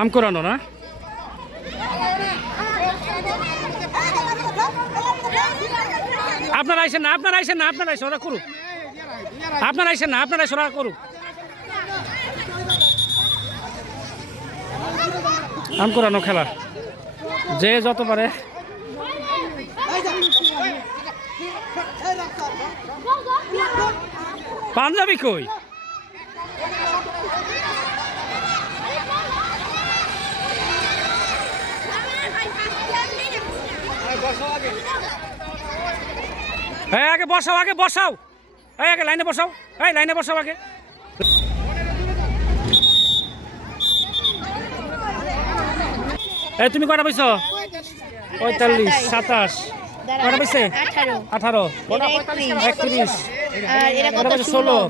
আম কোরানো না? আপনারা আইসেন না, আপনারা আইসেন না, আপনারা আইসেন, ওরা করুক। আপনারা আইসেন না, আপনারা আইসেন, ওরা করুক। আম কোরানো খেলা যে যত পারে। পাঞ্জাবি কই? এই আগে বসাও, আগে বসাও, এই আগে লাইনে বসাও, এই লাইনে বসাও আগে। এই তুমি কয়টা পাইছো? 45, 27, কয়টা পাইছে? 18, 31, 16,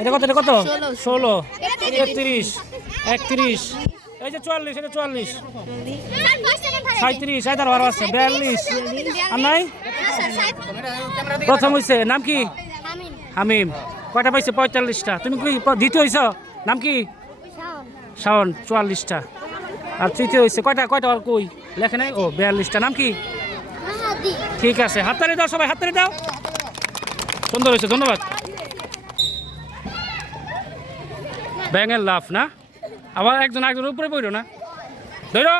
এটা কত? এটা কত? 16, 33, 31, এই যে 44, এটা 44, 37, 38 আছে, 42 আর নাই। প্রথম হইছে নাম কি? হামিম। কয়টা পাইছে? 45টা। তুমি কি দ্বিতীয় হইছ? নাম কি? শাওন, 44টা। আর তৃতীয় হইছে কয়টা? কয়টা আর কই লেখে নাই? ও 42টা। নাম কি? ঠিক আছে, হাততালি দাও সবাই, হাততালি দাও। সুন্দর হয়েছে, ধন্যবাদ। ব্যাঙের লাফ না? আবার একজন একজনের উপরে পড়ো না। ধরো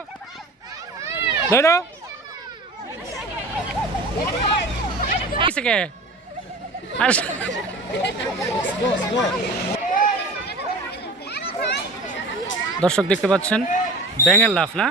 ধরো। দর্শক দেখতে পাচ্ছেন ব্যাঙের লাফ না?